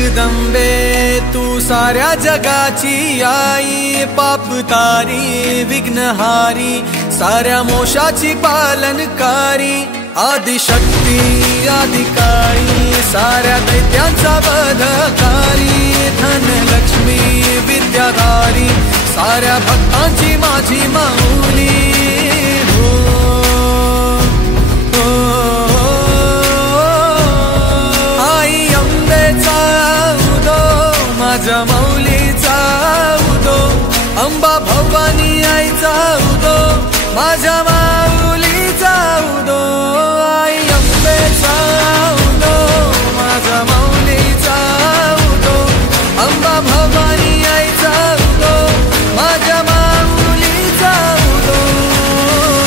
जगदंबे तू साऱ्या जगाची आई, पाप तारी विघ्नहारी साऱ्या मोशाची पालनकारी, आदिशक्ती आदिकाळी साऱ्या दैत्यांचा वधकारी, धनलक्ष्मी विद्याधारी साऱ्या भक्तांची माझी माऊली। आई अंबेचा उदो माझ्या माऊलीचा उदो, अंबा भवानी आईचा उदो माझ्या माऊलीचा उदो। आई अंबेचा उदो माझ्या माऊलीचा उदो, अंबा भवानी आईचा उदो माझ्या माऊलीचा उदो।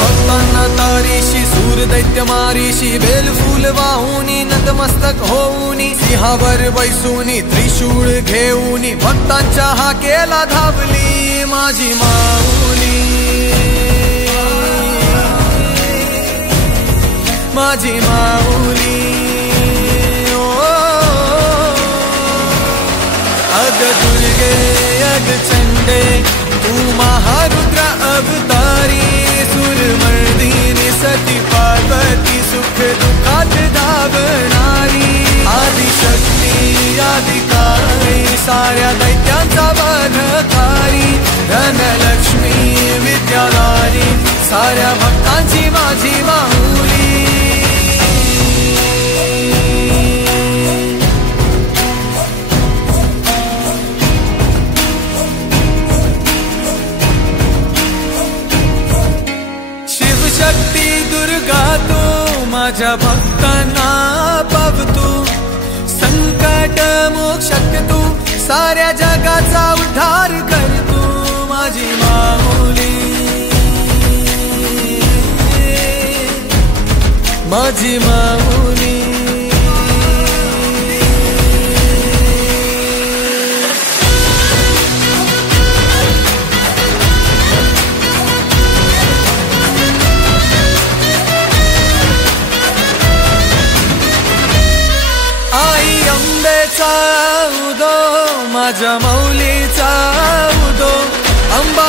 भक्तांना तारीशी सूर दैत्य मारीशी, बेलफूल वाहुनी नतमस्तक होऊनी, सिंहावर बैसूनी त्रिशूळ घेऊनी, भक्तांच्या हाकेला धावली माझी माऊली, माझी माऊली। अग दुर्गे अग चंडे तू महारुद्र अवतारी, सुरमर्दिनी सती पार्वती सुख दुःखात धावणारी, आदिशक्ती आदिकाळी साऱ्या दैत्यांचा वधकारी, धनलक्ष्मी विद्याधारी साऱ्या भक्तांची माझी माऊली। शिवशक्ती दुर्गा तू माझ्या भक्तांना पावतू, संकट मोक्षक तू साऱ्या जगाचा उद्धार कर तू माझी माऊली, माझी माऊली। आई अंबेचा उदो माझ्या माऊलीचा उदो, अंबा